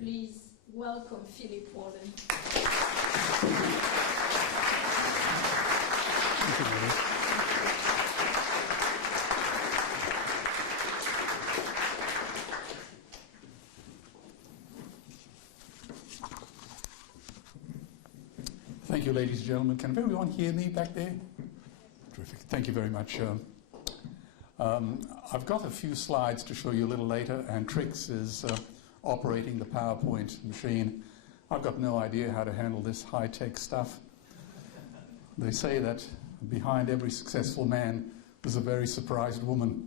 Please welcome Philip Wollen. Thank you, Lily. Thank you, ladies and gentlemen. Can everyone hear me back there? Terrific. Thank you very much. I've got a few slides to show you a little later, and Trix is operating the PowerPoint machine. I've got no idea how to handle this high-tech stuff. They say that behind every successful man there's a very surprised woman.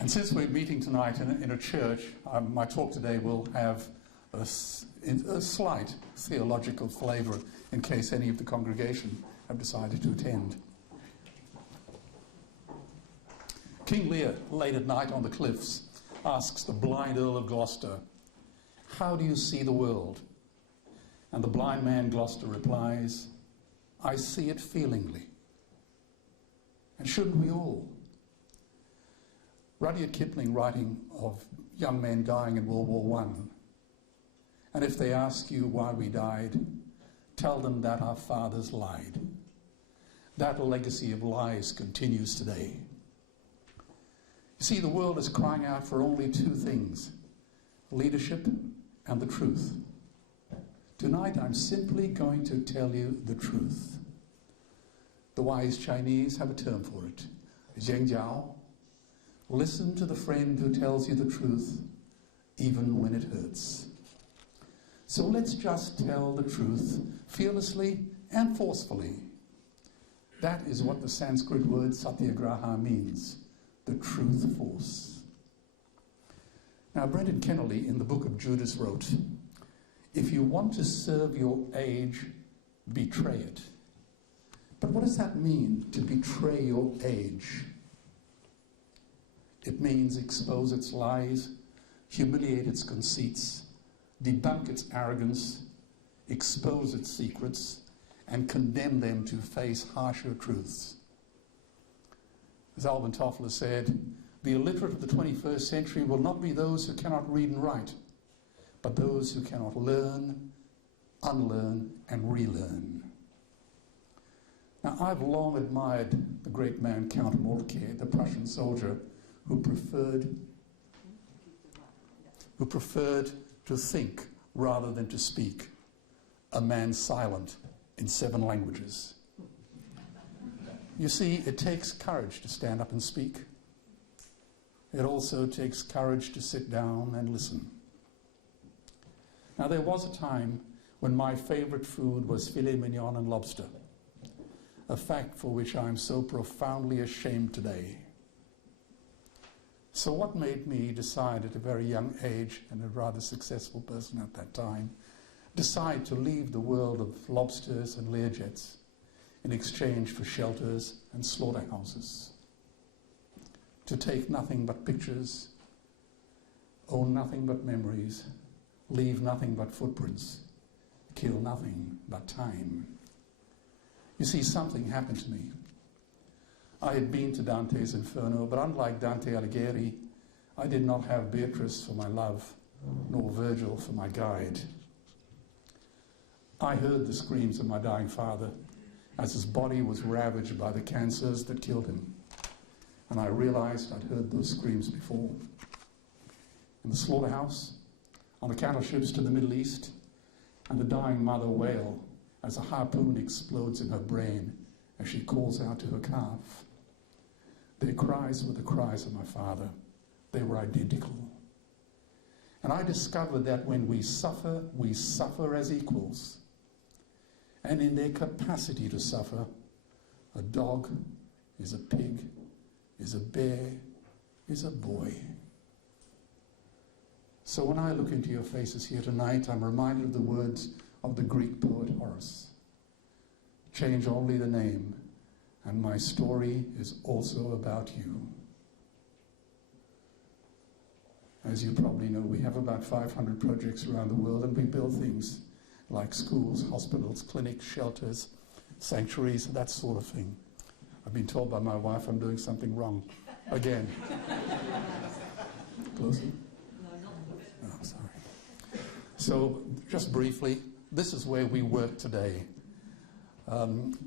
And since we're meeting tonight in a church, my talk today will have a slight theological flavor in case any of the congregation have decided to attend. King Lear, late at night on the cliffs, asks the blind Earl of Gloucester, "How do you see the world?" And the blind man Gloucester replies, "I see it feelingly." And shouldn't we all? Rudyard Kipling, writing of young men dying in World War I, "And if they ask you why we died, tell them that our fathers lied." That legacy of lies continues today. You see, the world is crying out for only two things: leadership and the truth. Tonight I'm simply going to tell you the truth. The wise Chinese have a term for it, zhengjiao. Listen to the friend who tells you the truth, even when it hurts. So let's just tell the truth fearlessly and forcefully. That is what the Sanskrit word satyagraha means, the truth force. Now, Brendan Kennelly in the book of Judas wrote, "If you want to serve your age, betray it." But what does that mean, to betray your age? It means expose its lies, humiliate its conceits, debunk its arrogance, expose its secrets, and condemn them to face harsher truths. As Alvin Toffler said, the illiterate of the 21st century will not be those who cannot read and write, but those who cannot learn, unlearn, and relearn. Now, I've long admired the great man Count Moltke, the Prussian soldier, who preferred to think rather than to speak, a man silent in 7 languages. You see, it takes courage to stand up and speak. It also takes courage to sit down and listen. Now, there was a time when my favorite food was filet mignon and lobster, a fact for which I am so profoundly ashamed today. So what made me decide at a very young age, and a rather successful person at that time, decide to leave the world of lobsters and Learjets in exchange for shelters and slaughterhouses? To take nothing but pictures, own nothing but memories, leave nothing but footprints, kill nothing but time. You see, something happened to me. I had been to Dante's Inferno, but unlike Dante Alighieri, I did not have Beatrice for my love, nor Virgil for my guide. I heard the screams of my dying father as his body was ravaged by the cancers that killed him. And I realized I'd heard those screams before. In the slaughterhouse, on the cattle ships to the Middle East, and the dying mother wail as a harpoon explodes in her brain as she calls out to her calf. Their cries were the cries of my father. They were identical. And I discovered that when we suffer as equals. And in their capacity to suffer, a dog is a pig, is a bear, is a boy. So when I look into your faces here tonight, I'm reminded of the words of the Greek poet Horace. Change only the name, and my story is also about you. As you probably know, we have about 500 projects around the world, and we build things like schools, hospitals, clinics, shelters, sanctuaries, that sort of thing. I've been told by my wife I'm doing something wrong. Again. Closer? So, just briefly, this is where we work today.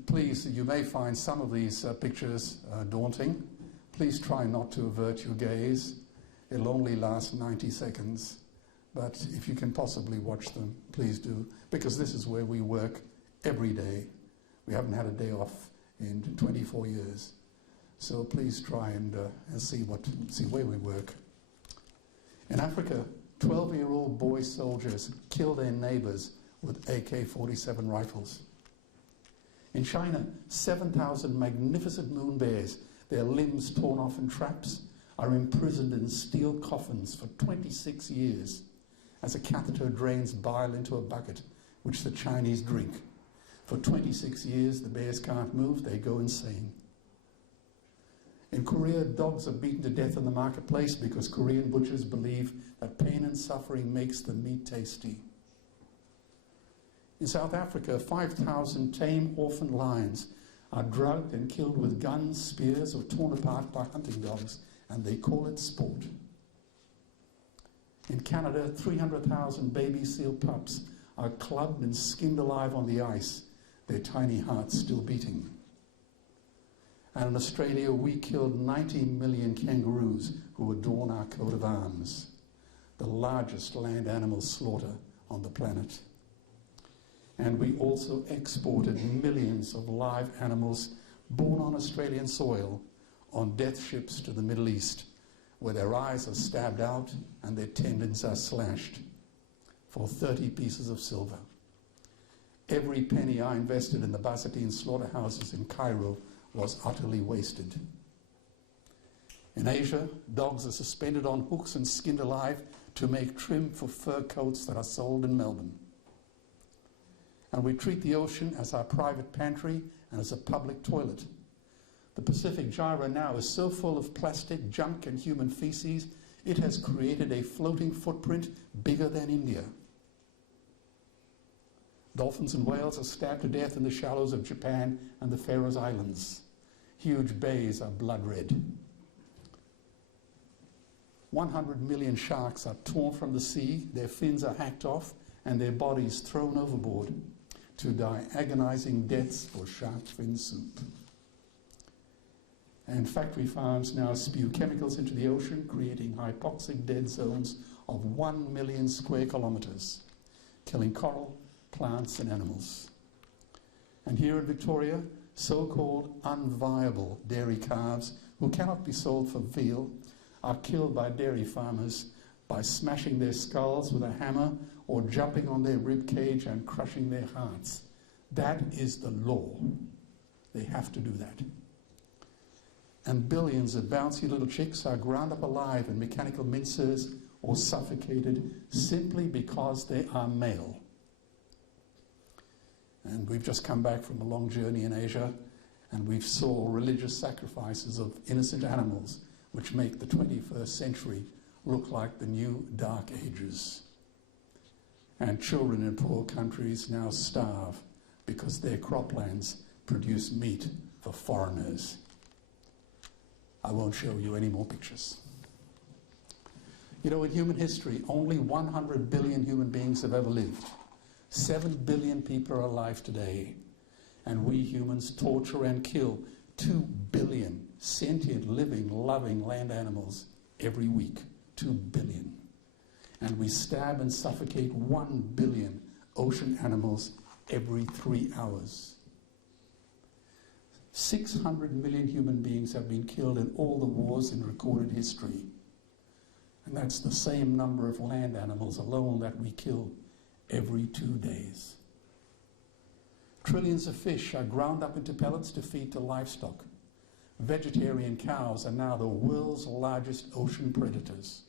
Please, you may find some of these pictures daunting. Please try not to avert your gaze. It'll only last 90 seconds. But if you can possibly watch them, please do, because this is where we work every day. We haven't had a day off in 24 years. So please try and see where we work. In Africa, 12-year-old boy soldiers kill their neighbors with AK-47 rifles. In China, 7,000 magnificent moon bears, their limbs torn off in traps, are imprisoned in steel coffins for 26 years as a catheter drains bile into a bucket, which the Chinese drink. For 26 years, the bears can't move, they go insane. In Korea, dogs are beaten to death in the marketplace because Korean butchers believe that pain and suffering makes the meat tasty. In South Africa, 5,000 tame orphan lions are drugged and killed with guns, spears, or torn apart by hunting dogs, and they call it sport. In Canada, 300,000 baby seal pups are clubbed and skinned alive on the ice, their tiny hearts still beating. And in Australia, we killed 90 million kangaroos who adorn our coat of arms, the largest land animal slaughter on the planet. And we also exported millions of live animals born on Australian soil on death ships to the Middle East, where their eyes are stabbed out and their tendons are slashed for 30 pieces of silver. Every penny I invested in the Basatine slaughterhouses in Cairo was utterly wasted. In Asia, dogs are suspended on hooks and skinned alive to make trim for fur coats that are sold in Melbourne. And we treat the ocean as our private pantry and as a public toilet. The Pacific gyre now is so full of plastic, junk, and human feces, it has created a floating footprint bigger than India. Dolphins and whales are stabbed to death in the shallows of Japan and the Faroe Islands. Huge bays are blood red. 100 million sharks are torn from the sea, their fins are hacked off, and their bodies thrown overboard to die agonizing deaths for shark fin soup. And factory farms now spew chemicals into the ocean, creating hypoxic dead zones of 1 million square kilometers, killing coral, plants, and animals. And here in Victoria, so-called unviable dairy calves who cannot be sold for veal are killed by dairy farmers by smashing their skulls with a hammer or jumping on their rib cage and crushing their hearts. That is the law. They have to do that. And billions of bouncy little chicks are ground up alive in mechanical mincers or suffocated simply because they are male. And we've just come back from a long journey in Asia, and we've saw religious sacrifices of innocent animals which make the 21st century look like the new Dark Ages. And children in poor countries now starve because their croplands produce meat for foreigners. I won't show you any more pictures. You know, in human history, only 100 billion human beings have ever lived. 7 billion people are alive today, and we humans torture and kill 2 billion sentient, living, loving land animals every week. 2 billion. And we stab and suffocate 1 billion ocean animals every 3 hours. 600 million human beings have been killed in all the wars in recorded history. And that's the same number of land animals alone that we kill every 2 days. Trillions of fish are ground up into pellets to feed to livestock. Vegetarian cows are now the world's largest ocean predators.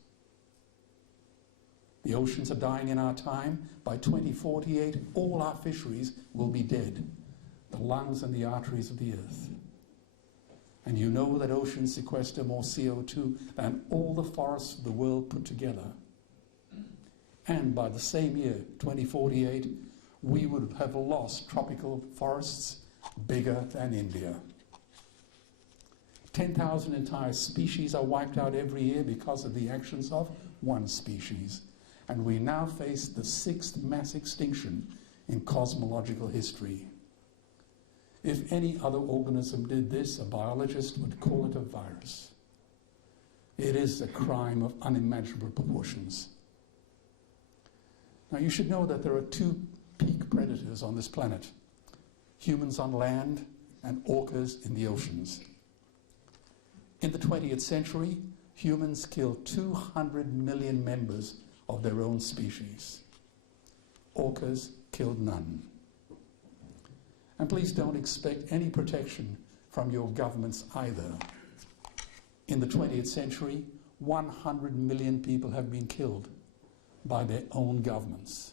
The oceans are dying in our time. By 2048, all our fisheries will be dead, the lungs and the arteries of the earth. And you know that oceans sequester more CO2 than all the forests of the world put together. And by the same year, 2048, we would have lost tropical forests bigger than India. 10,000 entire species are wiped out every year because of the actions of one species. and we now face the 6th mass extinction in cosmological history. If any other organism did this, a biologist would call it a virus. It is a crime of unimaginable proportions. Now, you should know that there are 2 peak predators on this planet: humans on land and orcas in the oceans. In the 20th century, humans killed 200 million members of their own species. Orcas killed none. And please don't expect any protection from your governments either. In the 20th century, 100 million people have been killed by their own governments.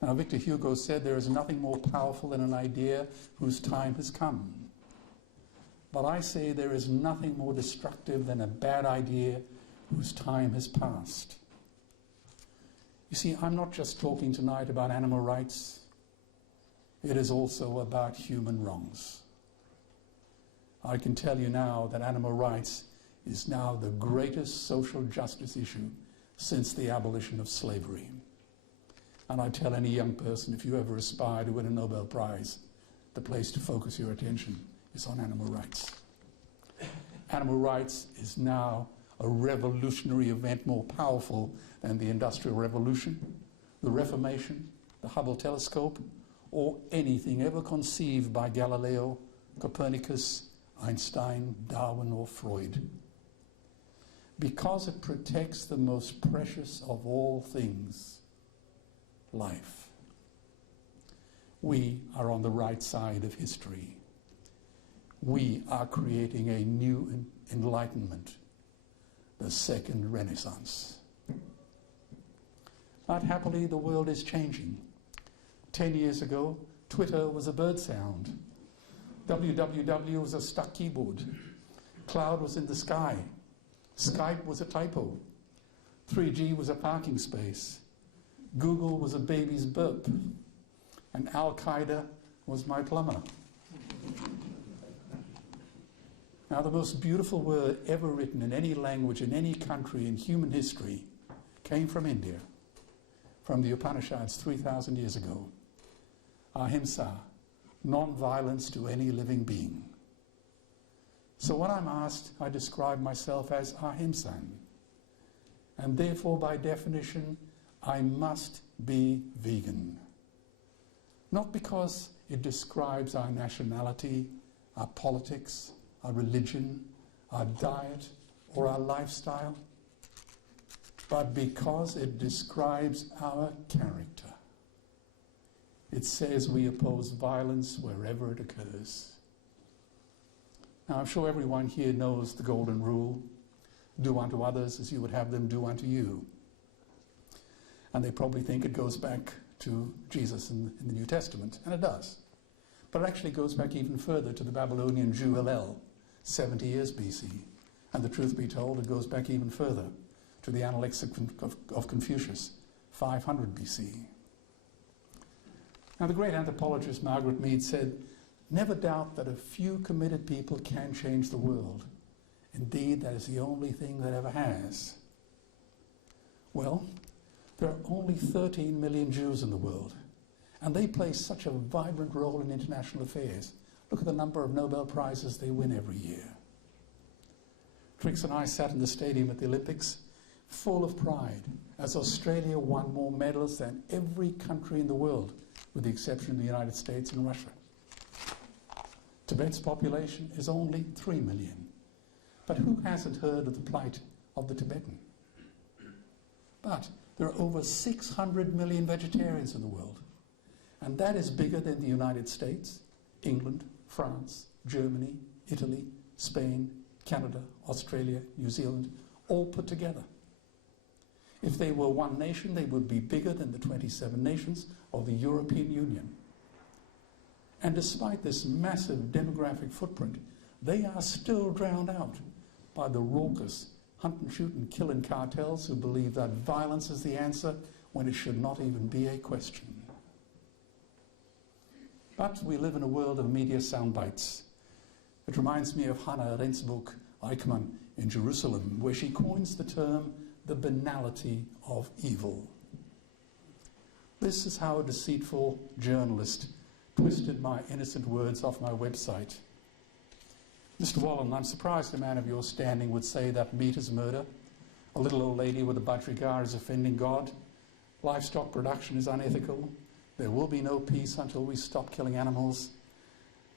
Now, Victor Hugo said there is nothing more powerful than an idea whose time has come. But I say there is nothing more destructive than a bad idea whose time has passed. You see, I'm not just talking tonight about animal rights. It is also about human wrongs. I can tell you now that animal rights is now the greatest social justice issue since the abolition of slavery. And I tell any young person, if you ever aspire to win a Nobel Prize, the place to focus your attention is on animal rights. Animal rights is now a revolutionary event more powerful than the Industrial Revolution, the Reformation, the Hubble telescope, or anything ever conceived by Galileo, Copernicus, Einstein, Darwin, or Freud. Because it protects the most precious of all things, life. We are on the right side of history. We are creating a new enlightenment, the second Renaissance. But happily, the world is changing. 10 years ago, Twitter was a bird sound. www was a stuck keyboard. Cloud was in the sky. Skype was a typo. 3G was a parking space. Google was a baby's burp. And Al-Qaeda was my plumber. Now, the most beautiful word ever written in any language, in any country, in human history, came from India, from the Upanishads 3,000 years ago. Ahimsa, non-violence to any living being. So when I'm asked, I describe myself as ahimsan. And therefore, by definition, I must be vegan. Not because it describes our nationality, our politics, our religion, our diet, or our lifestyle, but because it describes our character. It says we oppose violence wherever it occurs. Now, I'm sure everyone here knows the golden rule: do unto others as you would have them do unto you. And they probably think it goes back to Jesus in the New Testament, and it does. But it actually goes back even further to the Babylonian Jew Hillel, 70 years BC. And the truth be told, it goes back even further to the Analects of Confucius, 500 BC. Now, the great anthropologist Margaret Mead said, "Never doubt that a few committed people can change the world. Indeed, that is the only thing that ever has." Well, there are only 13 million Jews in the world, and they play such a vibrant role in international affairs. Look at the number of Nobel Prizes they win every year. Trix and I sat in the stadium at the Olympics full of pride as Australia won more medals than every country in the world, with the exception of the United States and Russia. Tibet's population is only 3 million. But who hasn't heard of the plight of the Tibetan? But there are over 600 million vegetarians in the world. And that is bigger than the United States, England, France, Germany, Italy, Spain, Canada, Australia, New Zealand, all put together. If they were one nation, they would be bigger than the 27 nations of the European Union. And despite this massive demographic footprint, they are still drowned out by the raucous hunt and shoot and killing cartels who believe that violence is the answer when it should not even be a question. But we live in a world of media sound bites. It reminds me of Hannah Arendt's book, Eichmann in Jerusalem, where she coins the term the banality of evil. This is how a deceitful journalist twisted my innocent words off my website. Mr. Wollen, I'm surprised a man of your standing would say that meat is murder, a little old lady with a budgerigar is offending God, livestock production is unethical, there will be no peace until we stop killing animals,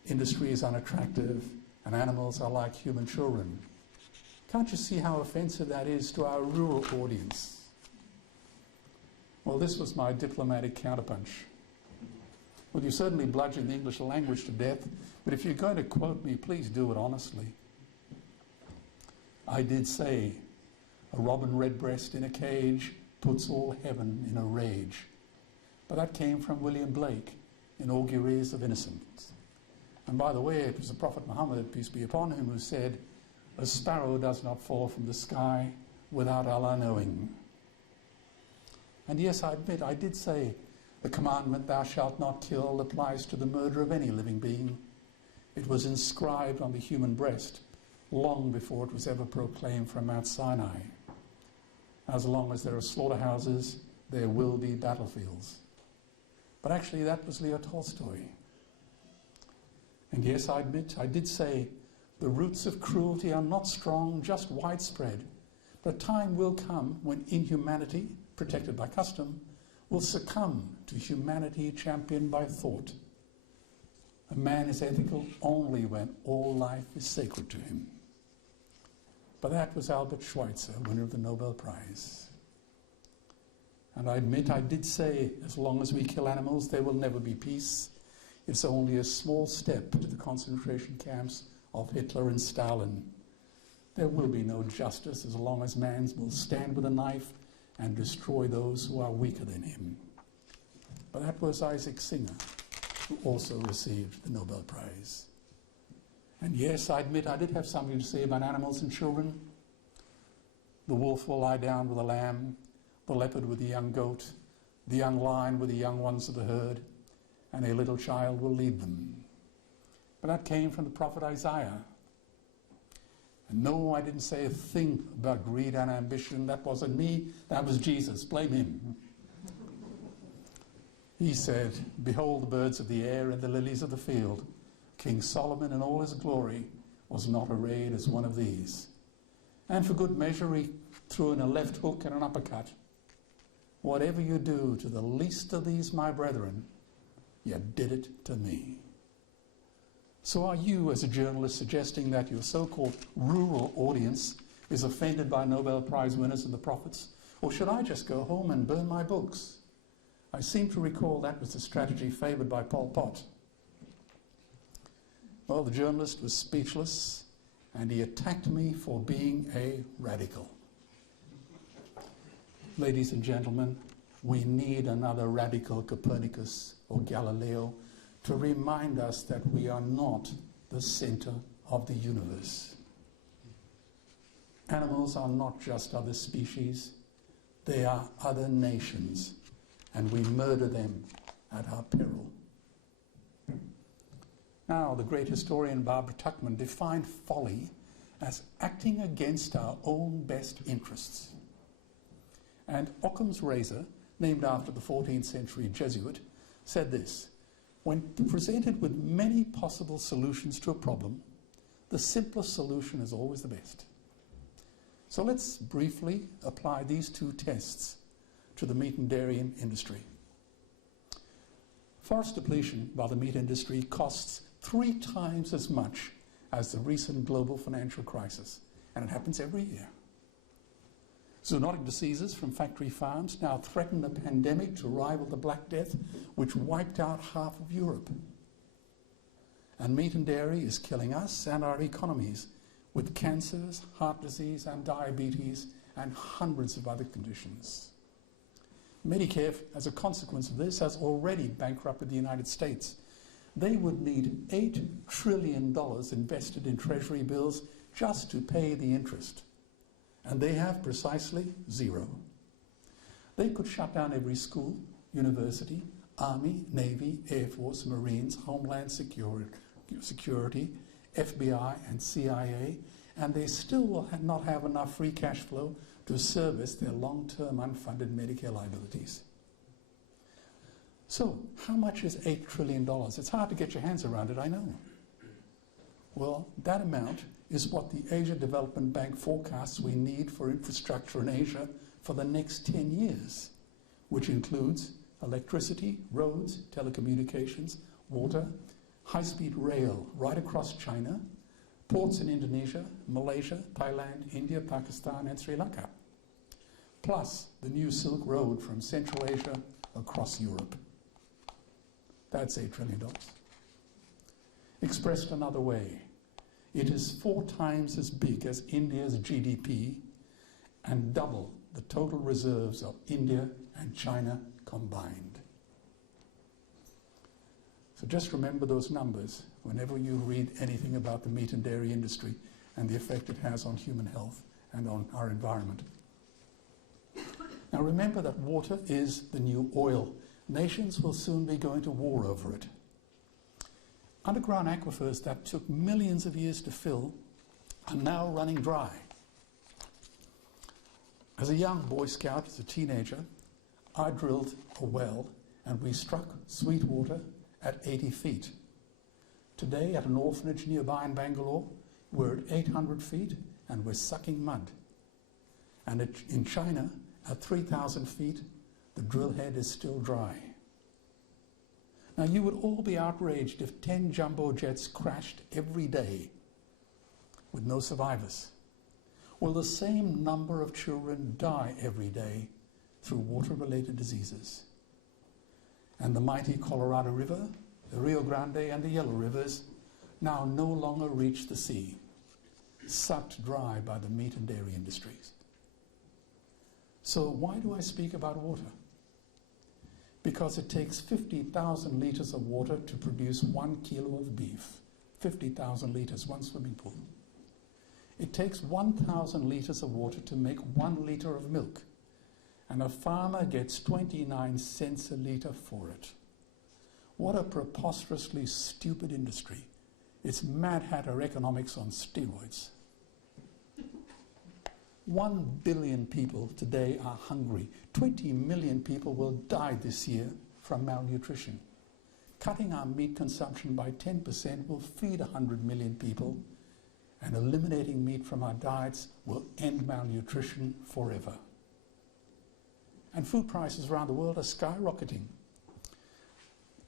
industry is unattractive, and animals are like human children. Can't you see how offensive that is to our rural audience? Well, this was my diplomatic counterpunch. Well, you certainly bludgeoned the English language to death, but if you're going to quote me, please do it honestly. I did say, a robin redbreast in a cage puts all heaven in a rage. But that came from William Blake in Auguries of Innocence. And by the way, it was the Prophet Muhammad, peace be upon him, who said, a sparrow does not fall from the sky without Allah knowing. And yes, I admit, I did say the commandment, thou shalt not kill, applies to the murder of any living being. It was inscribed on the human breast long before it was ever proclaimed from Mount Sinai. As long as there are slaughterhouses, there will be battlefields. But actually, that was Leo Tolstoy. And yes, I admit, I did say the roots of cruelty are not strong, just widespread. But a time will come when inhumanity, protected by custom, will succumb to humanity championed by thought. A man is ethical only when all life is sacred to him. But that was Albert Schweitzer, winner of the Nobel Prize. And I admit I did say, as long as we kill animals, there will never be peace. It's only a small step to the concentration camps of Hitler and Stalin. There will be no justice as long as man will stand with a knife and destroy those who are weaker than him. But that was Isaac Singer, who also received the Nobel Prize. And yes, I admit I did have something to say about animals and children. The wolf will lie down with the lamb, the leopard with the young goat, the young lion with the young ones of the herd, and a little child will lead them. But that came from the prophet Isaiah. And no, I didn't say a thing about greed and ambition. That wasn't me, that was Jesus. Blame him. He said, behold the birds of the air and the lilies of the field. King Solomon in all his glory was not arrayed as one of these. And for good measure he threw in a left hook and an uppercut. Whatever you do to the least of these, my brethren, you did it to me. So are you, as a journalist, suggesting that your so-called rural audience is offended by Nobel Prize winners and the prophets? Or should I just go home and burn my books? I seem to recall that was the strategy favoured by Pol Pot. Well, the journalist was speechless, and he attacked me for being a radical. Ladies and gentlemen, we need another radical Copernicus or Galileo to remind us that we are not the center of the universe. Animals are not just other species, they are other nations, and we murder them at our peril. Now, the great historian Barbara Tuchman defined folly as acting against our own best interests. And Occam's razor, named after the 14th century Jesuit, said this: when presented with many possible solutions to a problem, the simplest solution is always the best. So let's briefly apply these two tests to the meat and dairy industry. Forest depletion by the meat industry costs 3 times as much as the recent global financial crisis, and it happens every year. Zoonotic diseases from factory farms now threaten a pandemic to rival the Black Death, which wiped out half of Europe. And meat and dairy is killing us and our economies with cancers, heart disease and diabetes and hundreds of other conditions. Medicare, as a consequence of this, has already bankrupted the United States. They would need $8 trillion invested in treasury bills just to pay the interest. And they have precisely 0. They could shut down every school, university, Army, Navy, Air Force, Marines, Homeland Security, FBI and CIA, and they still will not have enough free cash flow to service their long-term unfunded Medicare liabilities. So, how much is $8 trillion? It's hard to get your hands around it, I know. Well, that amount is what the Asia Development Bank forecasts we need for infrastructure in Asia for the next 10 years, which includes electricity, roads, telecommunications, water, high-speed rail right across China, ports in Indonesia, Malaysia, Thailand, India, Pakistan, and Sri Lanka, plus the new Silk Road from Central Asia across Europe. That's $8 trillion. Expressed another way, it is 4 times as big as India's GDP and double the total reserves of India and China combined. So just remember those numbers whenever you read anything about the meat and dairy industry and the effect it has on human health and on our environment. Now remember that water is the new oil. Nations will soon be going to war over it. Underground aquifers that took millions of years to fill are now running dry. As a young Boy Scout, as a teenager, I drilled a well and we struck sweet water at 80 feet. Today, at an orphanage nearby in Bangalore, we're at 800 feet and we're sucking mud. And in China, at 3,000 feet, the drill head is still dry. Now, you would all be outraged if 10 jumbo jets crashed every day with no survivors. Well, the same number of children die every day through water-related diseases. And the mighty Colorado River, the Rio Grande, and the Yellow Rivers now no longer reach the sea, sucked dry by the meat and dairy industries. So why do I speak about water? Because it takes 50,000 liters of water to produce 1 kilo of beef. 50,000 liters, 1 swimming pool. It takes 1,000 liters of water to make 1 liter of milk. And a farmer gets 29 cents a liter for it. What a preposterously stupid industry. It's Mad Hatter economics on steroids. 1 billion people today are hungry. 20 million people will die this year from malnutrition. Cutting our meat consumption by 10% will feed 100 million people, and eliminating meat from our diets will end malnutrition forever. And food prices around the world are skyrocketing.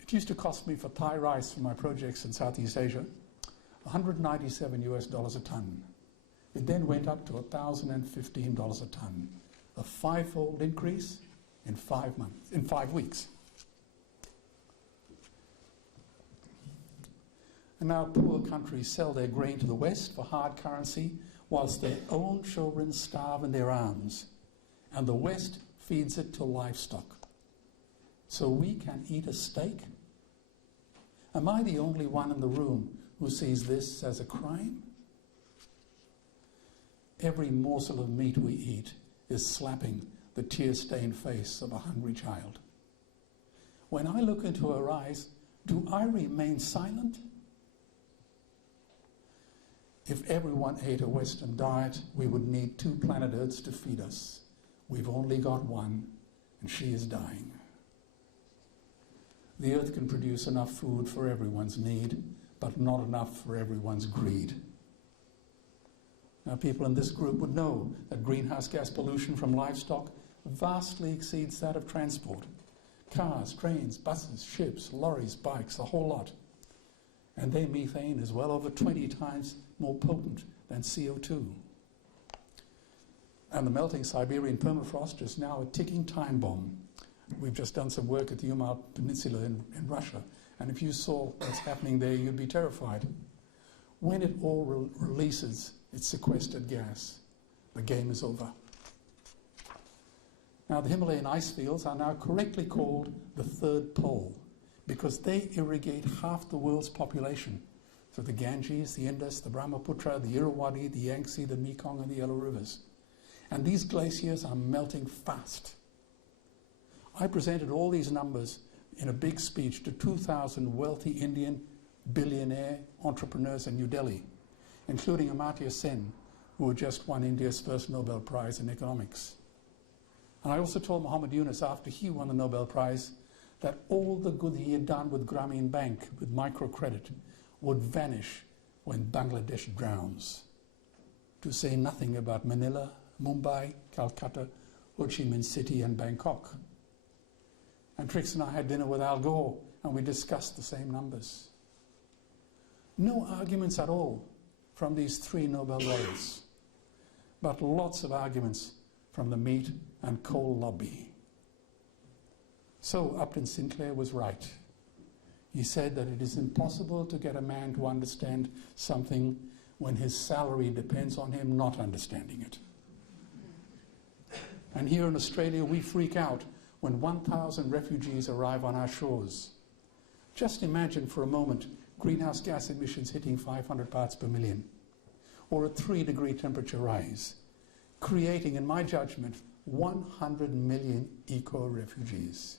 It used to cost me for Thai rice for my projects in Southeast Asia, $197 a ton. It then went up to $1,015 a ton, a 5-fold increase in 5 weeks. And now poor countries sell their grain to the West for hard currency, whilst their own children starve in their arms, and the West feeds it to livestock. So we can eat a steak? Am I the only one in the room who sees this as a crime? Every morsel of meat we eat is slapping the tear-stained face of a hungry child. When I look into her eyes, do I remain silent? If everyone ate a Western diet, we would need 2 planet Earths to feed us. We've only got 1, and she is dying. The Earth can produce enough food for everyone's need, but not enough for everyone's greed. Now, people in this group would know that greenhouse gas pollution from livestock vastly exceeds that of transport. Cars, trains, buses, ships, lorries, bikes, the whole lot. And their methane is well over 20 times more potent than CO2. And the melting Siberian permafrost is now a ticking time bomb. We've just done some work at the Umal Peninsula in Russia, and if you saw what's happening there, you'd be terrified. When it all releases its sequestered gas, the game is over. Now, the Himalayan ice fields are now correctly called the third pole because they irrigate half the world's population through the Ganges, the Indus, the Brahmaputra, the Irrawaddy, the Yangtze, the Mekong, and the Yellow Rivers. And these glaciers are melting fast. I presented all these numbers in a big speech to 2,000 wealthy Indian billionaire entrepreneurs in New Delhi, including Amartya Sen, who had just won India's first Nobel Prize in economics. And I also told Muhammad Yunus after he won the Nobel Prize that all the good he had done with Grameen Bank, with microcredit, would vanish when Bangladesh drowns. To say nothing about Manila, Mumbai, Calcutta, Ho Chi Minh City and Bangkok. And Trix and I had dinner with Al Gore and we discussed the same numbers. No arguments at all from these three Nobel laureates, but lots of arguments from the meat and coal lobby. So Upton Sinclair was right. He said that it is impossible to get a man to understand something when his salary depends on him not understanding it. And here in Australia, we freak out when 1,000 refugees arrive on our shores. Just imagine for a moment greenhouse gas emissions hitting 500 parts per million, or a 3-degree temperature rise, creating, in my judgment, 100 million eco-refugees.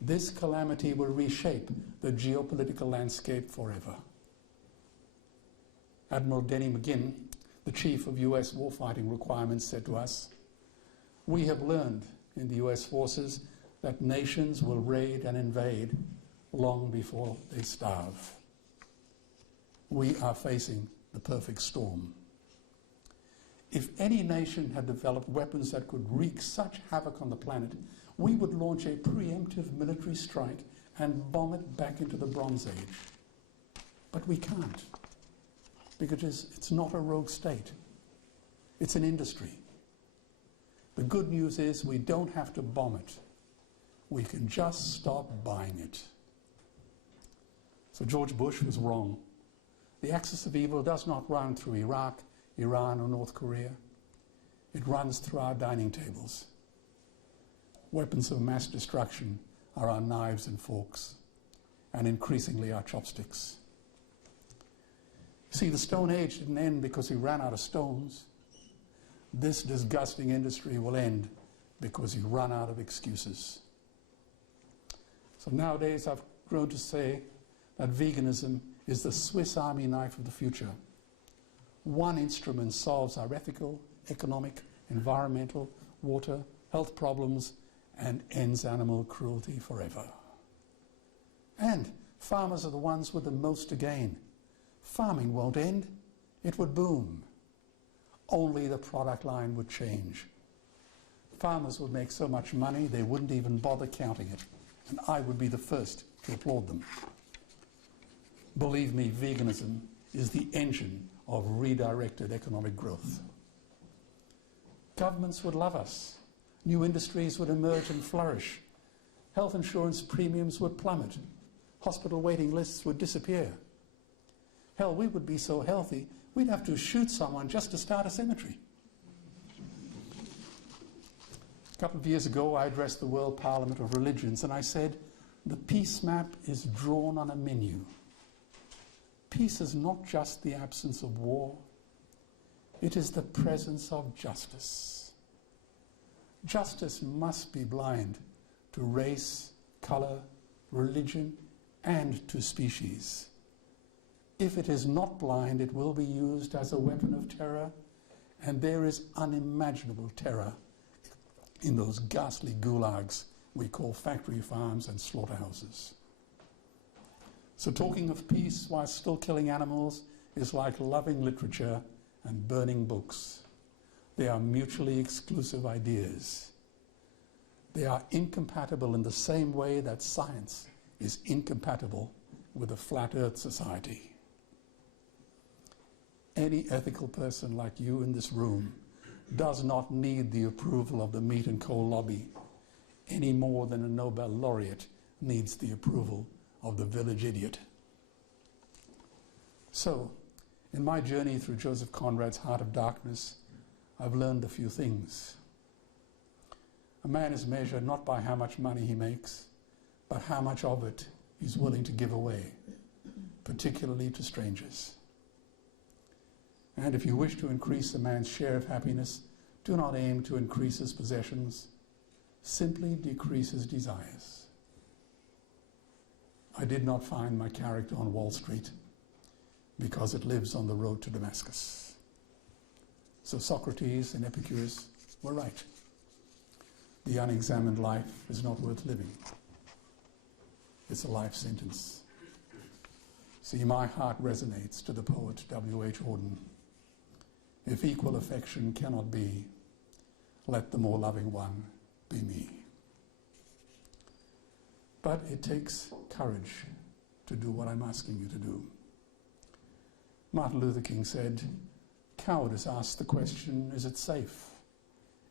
This calamity will reshape the geopolitical landscape forever. Admiral Denny McGinn, the chief of US warfighting requirements, said to us, "We have learned in the US forces that nations will raid and invade long before they starve. We are facing the perfect storm. If any nation had developed weapons that could wreak such havoc on the planet, we would launch a preemptive military strike and bomb it back into the Bronze Age. But we can't, because it's not a rogue state. It's an industry. The good news is we don't have to bomb it. We can just stop buying it." So George Bush was wrong. The axis of evil does not run through Iraq, Iran, or North Korea. It runs through our dining tables. Weapons of mass destruction are our knives and forks, and increasingly our chopsticks. See, the Stone Age didn't end because we ran out of stones. This disgusting industry will end because you run out of excuses. So nowadays I've grown to say that veganism is the Swiss Army knife of the future. One instrument solves our ethical, economic, environmental, water, health problems and ends animal cruelty forever. And farmers are the ones with the most to gain. Farming won't end, it would boom. Only the product line would change. Farmers would make so much money they wouldn't even bother counting it, and I would be the first to applaud them. Believe me, veganism is the engine of redirected economic growth. Governments would love us. New industries would emerge and flourish. Health insurance premiums would plummet. Hospital waiting lists would disappear. Hell, we would be so healthy, we'd have to shoot someone just to start a cemetery. A couple of years ago, I addressed the World Parliament of Religions, and I said, the peace map is drawn on a menu. Peace is not just the absence of war, it is the presence of justice. Justice must be blind to race, color, religion, and to species. If it is not blind, it will be used as a weapon of terror, and there is unimaginable terror in those ghastly gulags we call factory farms and slaughterhouses. So talking of peace while still killing animals is like loving literature and burning books. They are mutually exclusive ideas. They are incompatible in the same way that science is incompatible with a flat earth society. Any ethical person like you in this room does not need the approval of the meat and coal lobby any more than a Nobel laureate needs the approval of the village idiot. So, in my journey through Joseph Conrad's Heart of Darkness, I've learned a few things. A man is measured not by how much money he makes, but how much of it he's willing to give away, particularly to strangers. And if you wish to increase a man's share of happiness, do not aim to increase his possessions, simply decrease his desires. I did not find my character on Wall Street because it lives on the road to Damascus. So Socrates and Epicurus were right. The unexamined life is not worth living. It's a life sentence. See, my heart resonates to the poet W.H. Auden. If equal affection cannot be, let the more loving one be me. But it takes courage to do what I'm asking you to do. Martin Luther King said, cowardice asks the question, is it safe?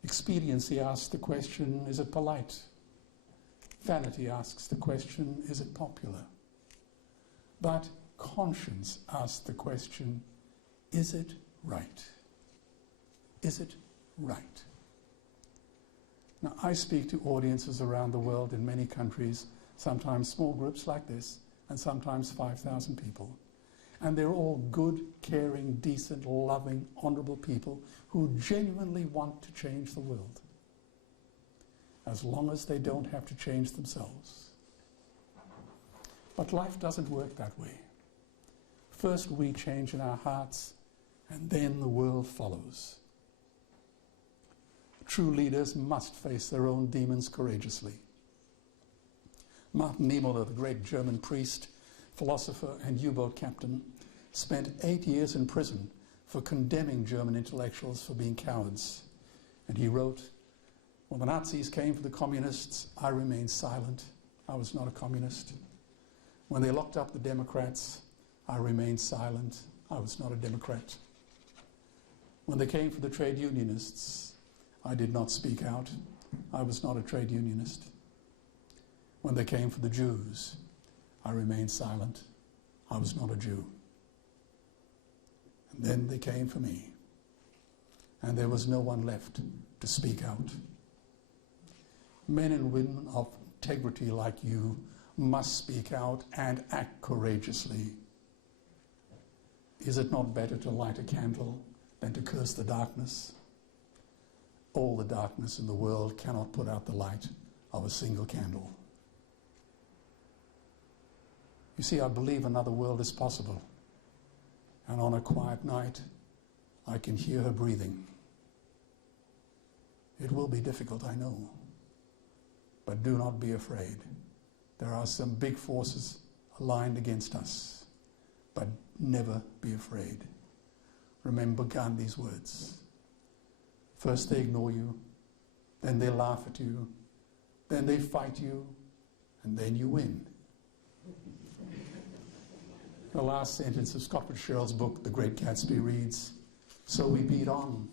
Expediency asks the question, is it polite? Vanity asks the question, is it popular? But conscience asks the question, is it right? Is it right? Now, I speak to audiences around the world in many countries, sometimes small groups like this, and sometimes 5,000 people. And they're all good, caring, decent, loving, honourable people who genuinely want to change the world, as long as they don't have to change themselves. But life doesn't work that way. First we change in our hearts, and then the world follows. True leaders must face their own demons courageously. Martin Niemöller, the great German priest, philosopher and U-boat captain, spent 8 years in prison for condemning German intellectuals for being cowards. And he wrote, when the Nazis came for the communists, I remained silent. I was not a communist. When they locked up the Democrats, I remained silent. I was not a Democrat. When they came for the trade unionists, I did not speak out. I was not a trade unionist. When they came for the Jews, I remained silent. I was not a Jew. And then they came for me, and there was no one left to speak out. Men and women of integrity like you must speak out and act courageously. Is it not better to light a candle than to curse the darkness? All the darkness in the world cannot put out the light of a single candle. You see, I believe another world is possible. And on a quiet night, I can hear her breathing. It will be difficult, I know. But do not be afraid. There are some big forces aligned against us. But never be afraid. Remember Gandhi's words. First they ignore you, then they laugh at you, then they fight you, and then you win. The last sentence of Scott Fitzgerald's book, The Great Gatsby, reads, so we beat on,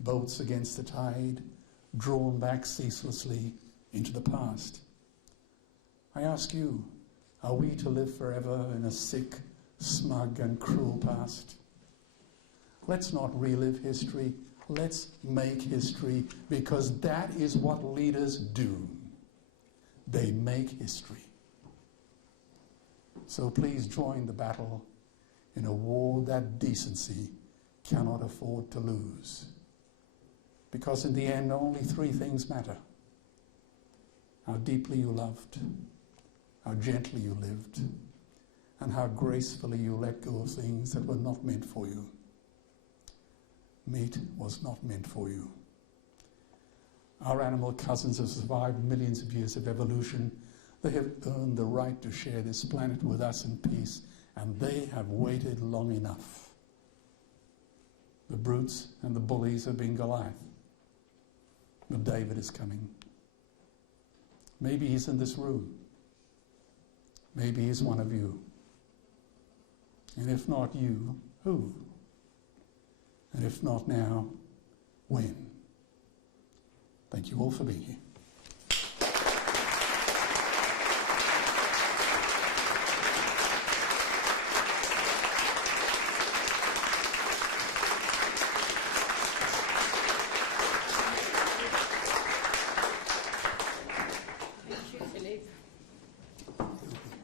boats against the tide, drawn back ceaselessly into the past. I ask you, are we to live forever in a sick, smug and cruel past? Let's not relive history. Let's make history, because that is what leaders do. They make history. So please join the battle in a war that decency cannot afford to lose. Because in the end, only three things matter. How deeply you loved, how gently you lived, and how gracefully you let go of things that were not meant for you. Meat was not meant for you. Our animal cousins have survived millions of years of evolution. They have earned the right to share this planet with us in peace, and they have waited long enough. The brutes and the bullies have been Goliath, but David is coming. Maybe he's in this room. Maybe he's one of you. And if not you, who? And if not now, when? Thank you all for being here.